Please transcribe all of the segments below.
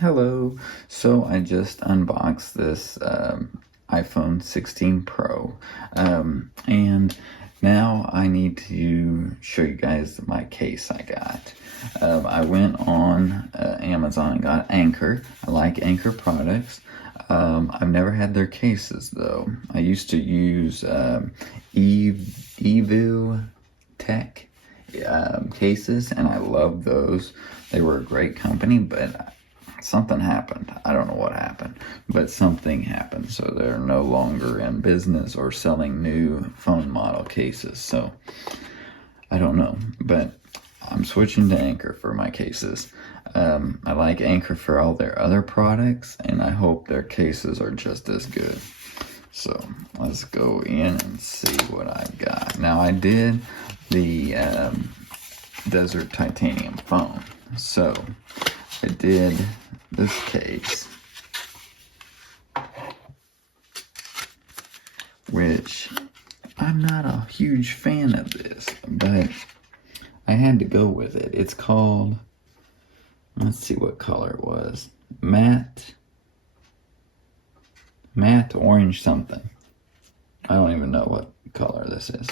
Hello. So I just unboxed this iPhone 16 Pro, and now I need to show you guys my case I got. I went on Amazon and got Anker. I like Anker products. I've never had their cases though. I used to use Evil Tech cases, and I love those. They were a great company, but something happened. I don't know what happened, but something happened. So they're no longer in business or selling new phone model cases. So I don't know, but I'm switching to Anker for my cases. I like Anker for all their other products, and I hope their cases are just as good. So let's go in and see what I've got. Now I did the Desert Titanium phone. So I did this case, which I'm not a huge fan of this, but I had to go with it. It's called, let's see what color it was, matte orange something. I don't even know what color this is,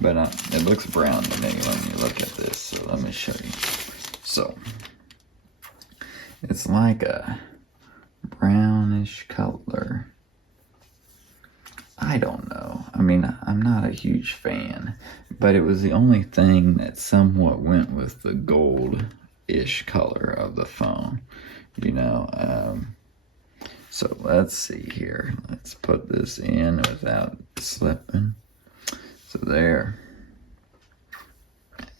but it looks brown to me when you look at this, so let me show you. So it's like a brownish color. I don't know. I mean, I'm not a huge fan, but it was the only thing that somewhat went with the gold-ish color of the phone, you know. So let's see here. Let's put this in without slipping. So there.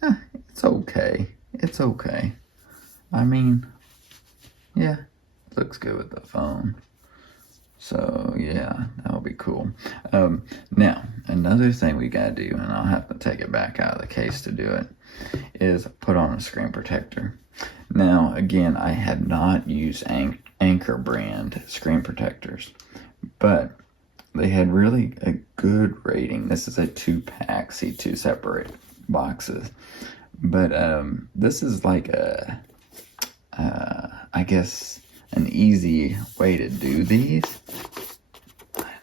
Yeah, it's okay. It's okay. I mean, yeah, looks good with the phone. So yeah, that'll be cool. Now, another thing we gotta do, and I'll have to take it back out of the case to do it, is put on a screen protector. Now, again, I have not used Anker brand screen protectors, but they had really a good rating. This is a 2-pack, see 2 separate boxes. But this is like a, I guess, an easy way to do these.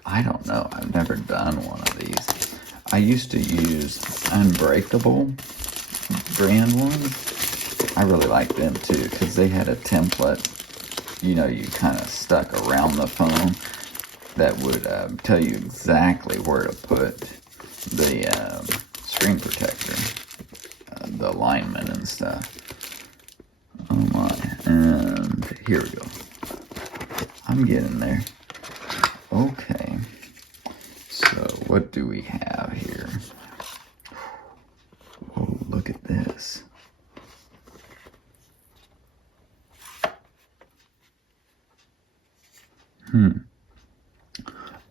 I don't know. I've never done one of these. I used to use Unbreakable brand ones. I really like them too because they had a template, you know, you kind of stuck around the phone that would tell you exactly where to put the screen protector, the alignment and stuff. Oh my, and here we go. I'm getting there. Okay, so what do we have here? Oh, look at this.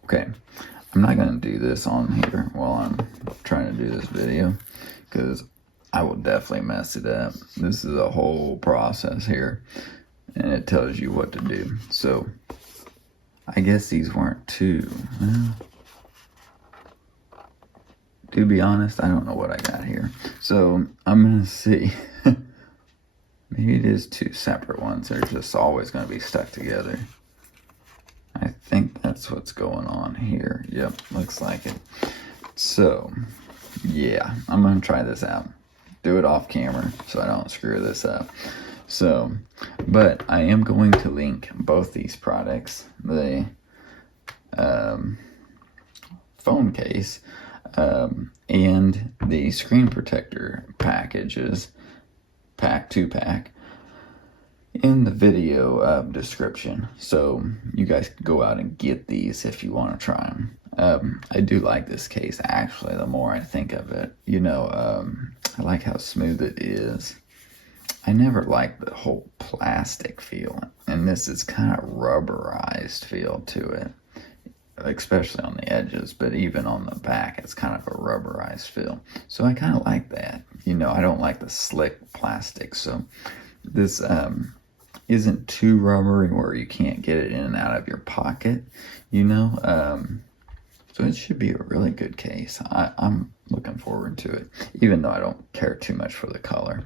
Okay, I'm not going to do this on here while I'm trying to do this video, because I will definitely mess it up. This is a whole process here, and it tells you what to do. So I guess these weren't too, well, to be honest, I don't know what I got here. So I'm going to see. Maybe it is 2 separate ones. They're just always going to be stuck together. I think that's what's going on here. Yep, looks like it. So, yeah, I'm going to try this out. Do it off camera so I don't screw this up. So, but I am going to link both these products, the phone case and the screen protector packages, 2-pack, in the video description, so you guys can go out and get these if you want to try them. I do like this case, actually, the more I think of it. You know, I like how smooth it is. I never liked the whole plastic feel, and this is kind of rubberized feel to it, especially on the edges, but even on the back, it's kind of a rubberized feel. So I kind of like that. You know, I don't like the slick plastic, so this isn't too rubbery where you can't get it in and out of your pocket, you know. So it should be a really good case. I'm looking forward to it, even though I don't care too much for the color.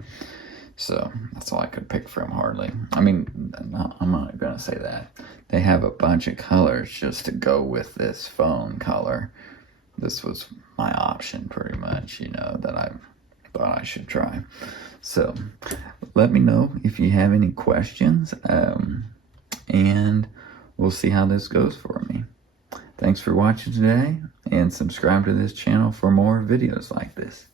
So that's all I could pick from, hardly. I mean, I'm not going to say that. They have a bunch of colors just to go with this phone color. This was my option pretty much, that I thought I should try. So let me know if you have any questions, and we'll see how this goes for me. Thanks for watching today, and subscribe to this channel for more videos like this.